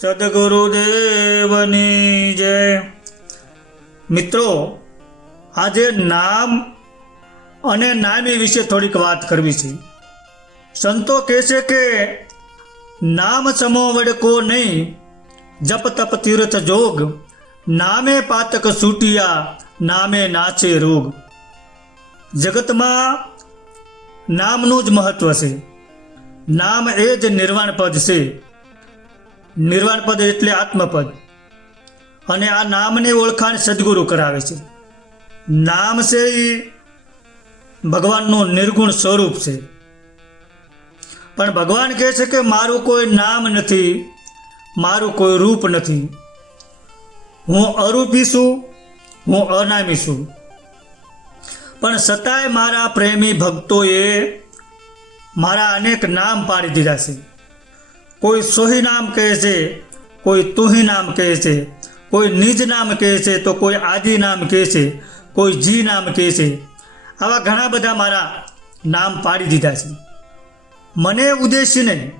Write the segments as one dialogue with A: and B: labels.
A: સદગુરુદેવની જય. મિત્રો, આજે નામ અને નામી વિશે થોડીક વાત કરવી છે. સંતો કહે છે કે, નામ સમો વડકો નહીં, જપ તપ તીર્થ જોગ, નામે પાતક સૂટિયા, નામે નાચે રોગ. જગતમાં નામનું જ મહત્વ છે. નામ એ જ નિર્વાણ પદ છે. નિર્વાણ પદ એટલે આત્મપદ. અને આ નામની ઓળખાણ સદગુરુ કરાવે છે. નામ છે એ ભગવાનનું નિર્ગુણ સ્વરૂપ છે. પણ ભગવાન કહે છે કે મારું કોઈ નામ નથી, મારું કોઈ રૂપ નથી. હું અરૂપી છું, હું અનામી છું. પણ છતાંય મારા પ્રેમી ભક્તોએ મારા અનેક નામ પાડી દીધા છે. કોઈ સોહી નામ કહે છે, કોઈ તુહી નામ કહે છે, કોઈ નિજ નામ કહે છે તો કોઈ આદિ નામ કહે છે, કોઈ જી નામ કહે છે. આવા ઘણા બધા મારા નામ પાડી દીધા છે. મને ઉદ્દેશીને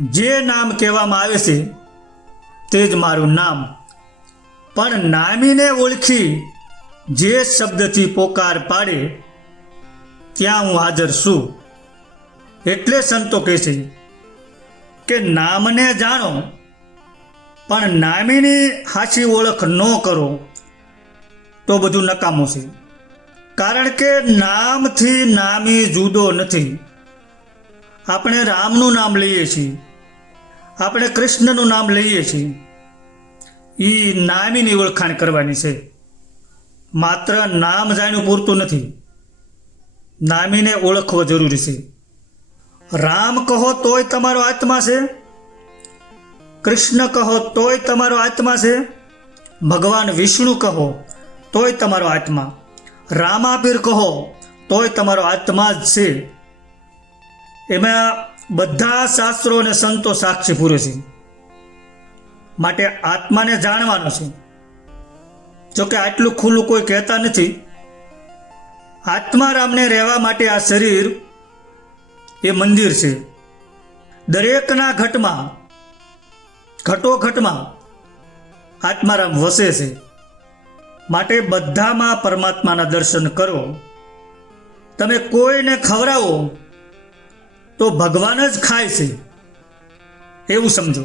A: જે નામ કહેવામાં આવે છે, તે જ મારું નામ. પણ નામીને ઓળખી જે શબ્દથી પોકાર પાડે, ત્યાં હું હાજર છું. એટલે સંતો કહે છે કે નામને જાણો, પણ નામીની હાચી ઓળખ ન કરો, તો બધું નકામું છે. કારણ કે નામથી નામી જુદો નથી. આપણે રામનું નામ લઈએ છીએ. આપણે કૃષ્ણનું નામ લઈએ છીએ. એ નામીની ઓળખાણ કરવાની છે. માત્ર નામ જાણ્યું પૂરતું નથી. નામીને ઓળખવો જરૂરી છે. રામ કહો તોય તમારો આત્મા છે? કૃષ્ણ કહો તોય તમારો આત્મા છે? ભગવાન વિષ્ણુ કહો તોય તમારો આત્મા. રામાપીર કહો તોય તમારો આત્મા જ છે. એમાં બધા શાસ્ત્રો અને સંતો સાક્ષી પૂરે છે. માટે આત્માને જાણવાનો છે. જોકે આટલું ખુલ્લું કોઈ કહેતા નથી. આત્મારામને રહેવા માટે આ શરીર એ મંદિર છે. દરેકના ઘટમાં, ઘટોઘટમાં આત્મારામ વસે છે. માટે બધામાં પરમાત્માના દર્શન કરો. તમે કોઈને ખવડાવો, તો ભગવાન જ ખાય છે. એવું સમજો.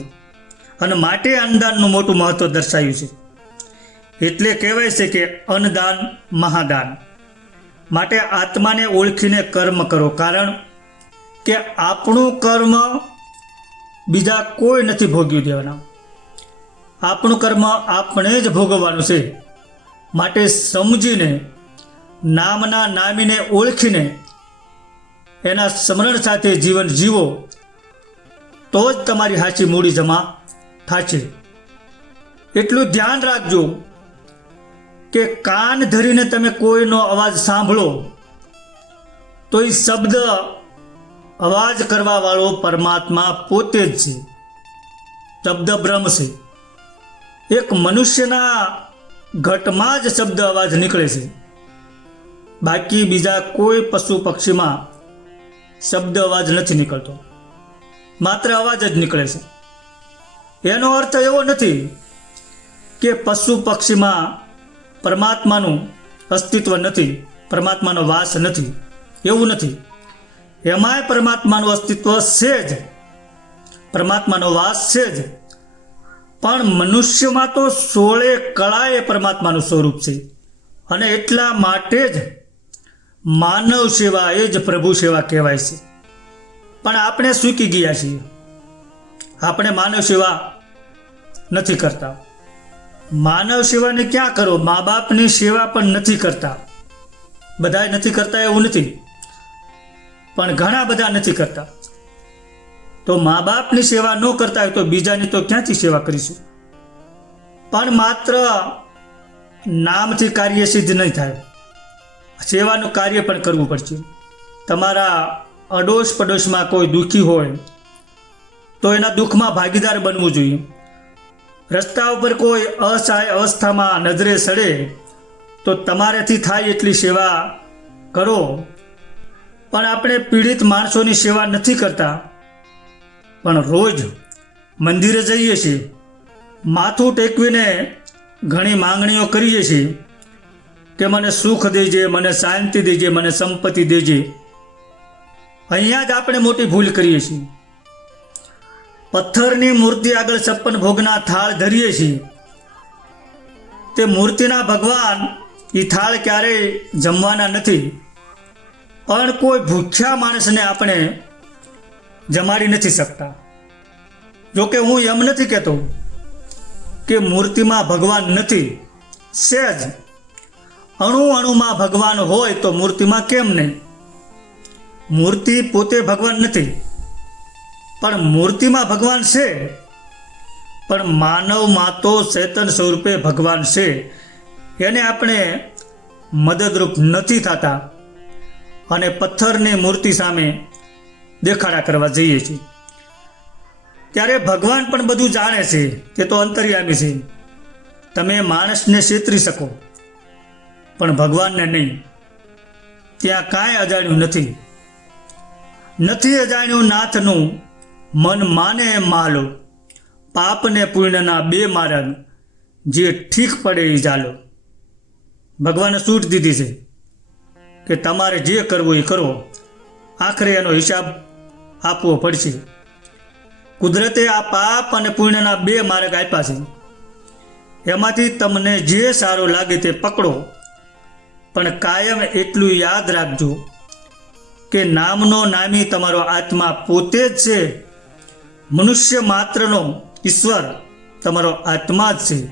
A: અને માટે અન્નદાનનું મોટું મહત્વ દર્શાવ્યું છે. એટલે કહેવાય છે કે અન્નદાન મહાદાન. માટે આત્માને ઓળખીને કર્મ કરો. કારણ કે આપણું કર્મ બીજા કોઈ નથી ભોગવી દેવાના. આપણું કર્મ આપણે જ ભોગવવાનું છે. માટે સમજીને, નામના નામીને ઓળખીને, એના સ્મરણ સાથે જીવન જીવો, તો જ તમારી હાચી મૂડી જમા થાશે એટલું ધ્યાન રાખજો કે કાન ધરીને તમે કોઈનો અવાજ સાંભળો, તો એ શબ્દ અવાજ કરવા વાળો પરમાત્મા પોતે જ છે. શબ્દ બ્રહ્મ છે. એક મનુષ્યના ઘટમાં જ શબ્દ અવાજ નીકળે છે. બાકી બીજા કોઈ પશુ પક્ષીમાં શબ્દ અવાજ નથી નીકળતો. માત્ર અવાજ જ નીકળે છે. એનો અર્થ એવો નથી કે પશુ પક્ષીમાં પરમાત્માનું અસ્તિત્વ નથી, પરમાત્માનો વાસ નથી. એવું નથી. એમાંય પરમાત્માનું અસ્તિત્વ છે જ. પરમાત્માનો વાસ છે જ. પણ મનુષ્યમાં તો સોળે કળાએ પરમાત્માનું સ્વરૂપ છે. અને એટલા માટે જ માનવ સેવા એ જ પ્રભુ સેવા કહેવાય છે. પણ આપણે સૂકી ગયા છીએ. આપણે માનવ સેવા નથી કરતા. માનવ સેવાને ક્યાં કરો? મા બાપની સેવા પણ નથી કરતા. બધાય નથી કરતા એવું નથી. પણ ઘણા બધા નથી કરતા. તો મા બાપની સેવા ન કરતા હોય તો બીજાની તો ક્યાંથી સેવા કરીશું? પણ માત્ર નામથી કાર્ય સિદ્ધ નહીં થાય. સેવાનું કાર્ય પણ કરવું પડશે. તમારા અડોશ પડોશમાં કોઈ દુઃખી હોય, તો એના દુઃખમાં ભાગીદાર બનવું જોઈએ. રસ્તા ઉપર કોઈ અસહાય અવસ્થામાં નજરે સડે, તો તમારેથી થાય એટલી સેવા કરો. પણ આપણે પીડિત માણસોની સેવા નથી કરતા. પણ રોજ મંદિરે જઈએ છીએ, માથું ટેકવીને ઘણી માંગણીઓ કરીએ છીએ કે મને સુખ દેજે, મને શાંતિ દેજે, મને સંપત્તિ દેજે. અહીંયા જ આપણે મોટી ભૂલ કરીએ છીએ. પથ્થરની મૂર્તિ આગળ છપ્પન ભોગના થાળ ધરીએ છીએ. તે મૂર્તિના ભગવાન એ થાળ ક્યારેય જમવાના નથી. પણ કોઈ ભૂખ્યા માણસને આપણે જમાડી નથી શકતા. જોકે હું એમ નથી કહેતો કે મૂર્તિમાં ભગવાન નથી છે જ અણુ અણુમાં ભગવાન હોય તો મૂર્તિમાં કેમ નહીં? મૂર્તિ પોતે ભગવાન નથી, પણ મૂર્તિમાં ભગવાન છે. પણ માનવમાં તો ચેતન સ્વરૂપે ભગવાન છે. એને આપણે મદદરૂપ નથી થતા. અને પથ્થરની મૂર્તિ સામે દેખાડા કરવા જઈએ છીએ. ત્યારે ભગવાન પણ બધું જાણે છે તે તો અંતર્યામી છે. તમે માણસને છેતરી શકો, પણ ભગવાનને નહીં. ત્યાં કાંઈ અજાણ્યું નથી. નથી અજાણ્યું નાથનું મન માને માલો, પાપને પૂર્ણના બે માર્ગ, જે ઠીક પડે એ ચાલો ભગવાને છૂટ દીધી છે. કે તમારે જે કરવું એ કરો. આખરે એનો હિસાબ આપવો પડશે. કુદરતે આ પાપ અને પુણ્યના બે માર્ગ આપ્યા છે. એમાંથી તમને જે સારું લાગે તે પકડો. પણ કાયમ એટલું યાદ રાખજો કે નામનો નામી તમારો આત્મા પોતે જ છે. મનુષ્ય માત્રનો ઈશ્વર તમારો આત્મા જ છે.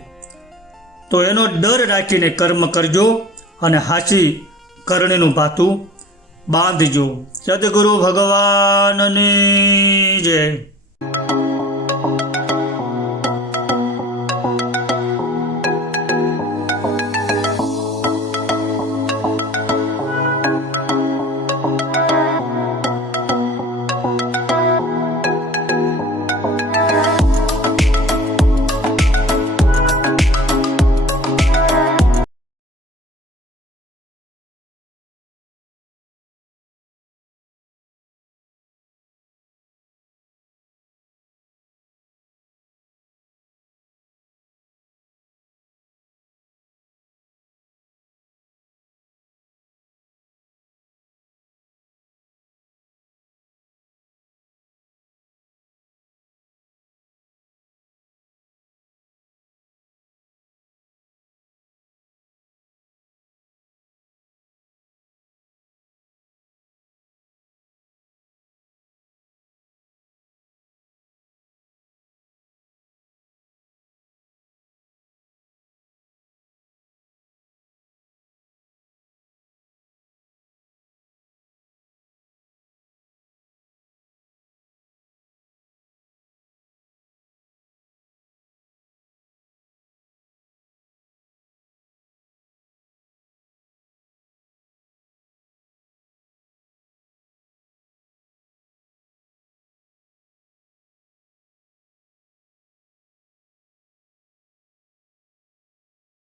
A: તો એનો ડર રાખીને કર્મ કરજો અને હાચી કરણીનું ભાતું બાંધજો. સદગુરુ ભગવાનની જય.